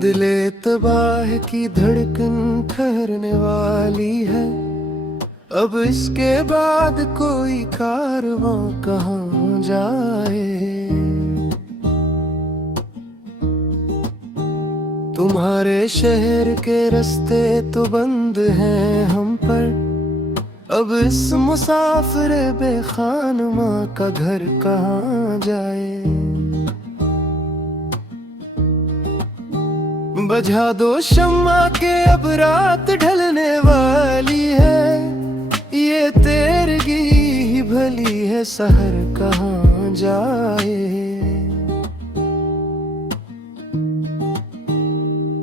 दिले तबाह की धड़कन ठहरने वाली है। अब इसके बाद कोई कारवां कहाँ जाए। तुम्हारे शहर के रास्ते तो बंद हैं हम पर। अब इस मुसाफिर बेखानमा का घर कहाँ जाए। बुझा दो शम्मा के अब रात ढलने वाली है। ये तेरगी ही भली है सहर कहाँ जाए।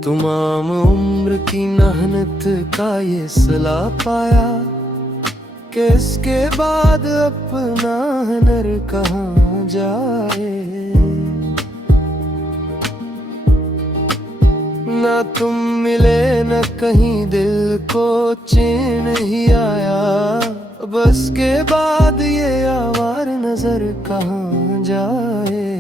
तमाम उम्र की मेहनत का ये सिला पाया कि इसके बाद अपना हुनर कहाँ जाए। ना तुम मिले न कहीं दिल को चैन ही आया। बस के बाद ये आवार नजर कहाँ जाए।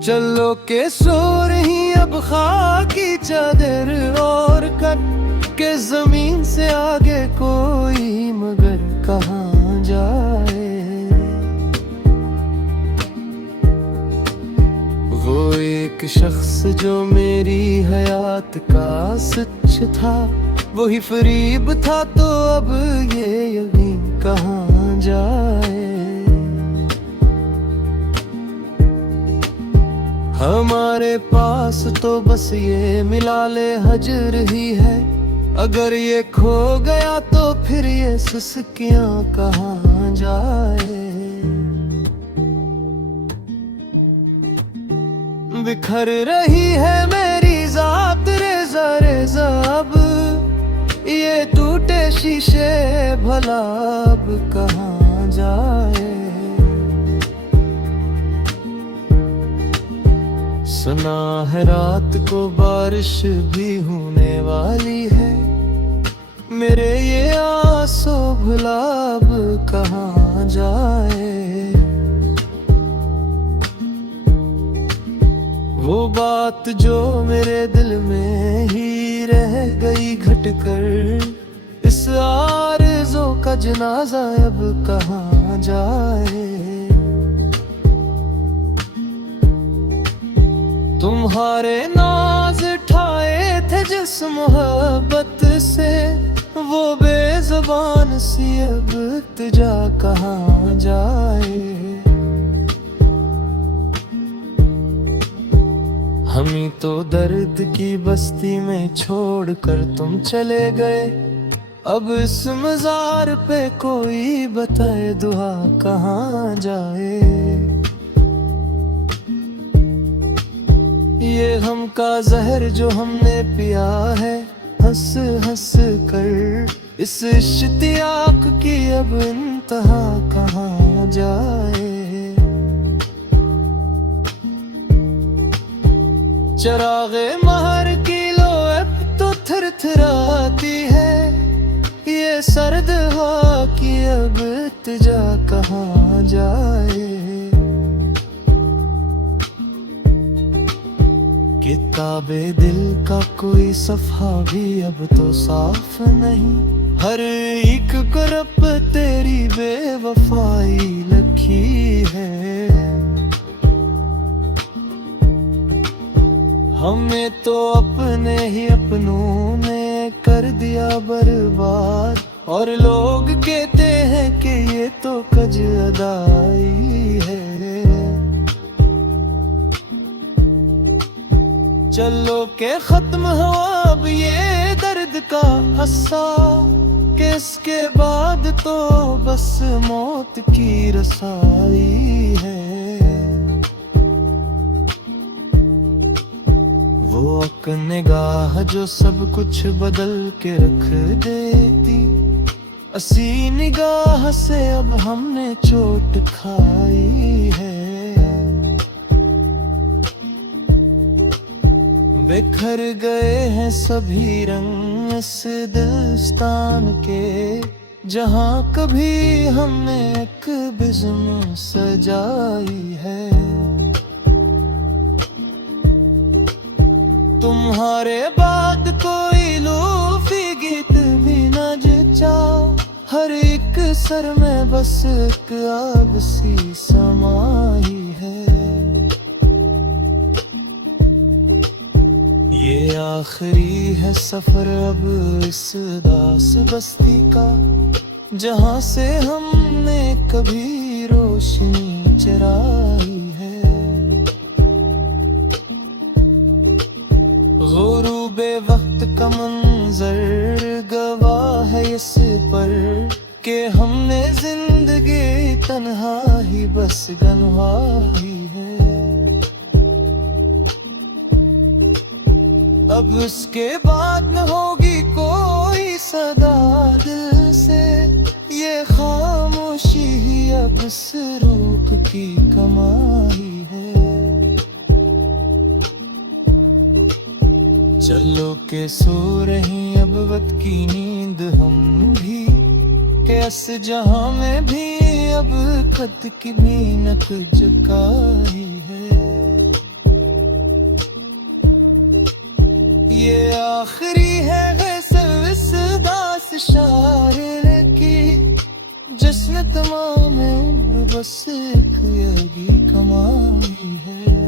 चलो के सो रही अब खाकी चादर और कट के जमीन से आगे कोई मगर कहाँ जाए। वो एक शख्स जो मेरी हयात का सच था, वही फरीब था तो अब ये यकीन कहाँ जाए। हमारे पास तो बस ये मिलाले हजर ही है। अगर ये खो गया तो फिर ये सुस्कियां कहाँ जाए। बिखर रही है मेरी जात रेज़ा रेज़ा अब। ये टूटे शीशे भला अब कहाँ जाए। सुना है रात को बारिश भी होने वाली है। मेरे ये आंसू भुला अब कहाँ जाए। वो बात जो मेरे दिल में ही रह गई घटकर, इस आरज़ू का जनाजा अब कहाँ जाए। तुम्हारे नाज ठाए थे जिस मोहब्बत से, वो बेज़ुबान सी अब इल्तिजा कहाँ जाए। हमी तो दर्द की बस्ती में छोड़कर तुम चले गए। अब इस मज़ार पे कोई बताए दुआ कहाँ जाए। ये हम का जहर जो हमने पिया है हंस हंस कर, इस इश्तियाक की अब इंतहा कहाँ जाए। चरागे महर की लो अब तो थरथराती है। ये सर्द हवा की अब इल्तिजा कहाँ जाए। किताबे दिल का कोई सफ़ा भी अब तो साफ नहीं। हर एक करप तेरी बेवफाई लिखी है। हमें तो अपने ही अपनों ने कर दिया बर्बाद, और लोग कहते हैं कि ये तो कज अदाई है। चलो के खत्म हो अब ये दर्द का हस्सा, कि इसके बाद तो बस मौत की रसाई है। वो एक निगाह जो सब कुछ बदल के रख देती, असी निगाह से अब हमने चोट खाई है। बिखर गए हैं सभी रंग इस दिलस्तान के, जहाँ कभी हमने एक बिज़्म सजाई है। तुम्हारे बाद कोई लूफी गीत भी न जचा, हर एक सर में बस एक आग सी समाई है। ये आखिरी है सफर अब इस दास बस्ती का, जहां से हमने कभी रोशनी चराई है। गुरूबे वक्त का मंजर गवाह है इस पर, कि हमने जिंदगी तन्हा ही बस गंवाही है। अब उसके बाद न होगी कोई सदा दिल से, ये खामोशी ही अब इस रूप की कमाई है। चलो के सो रही अब वक्त की नींद हम भी, के इस जहां में भी अब खत की बीनक जगाई है। ये आखिरी है इस दास शायर की, जिसने तमाम उम्र बस एक यही कमाई है।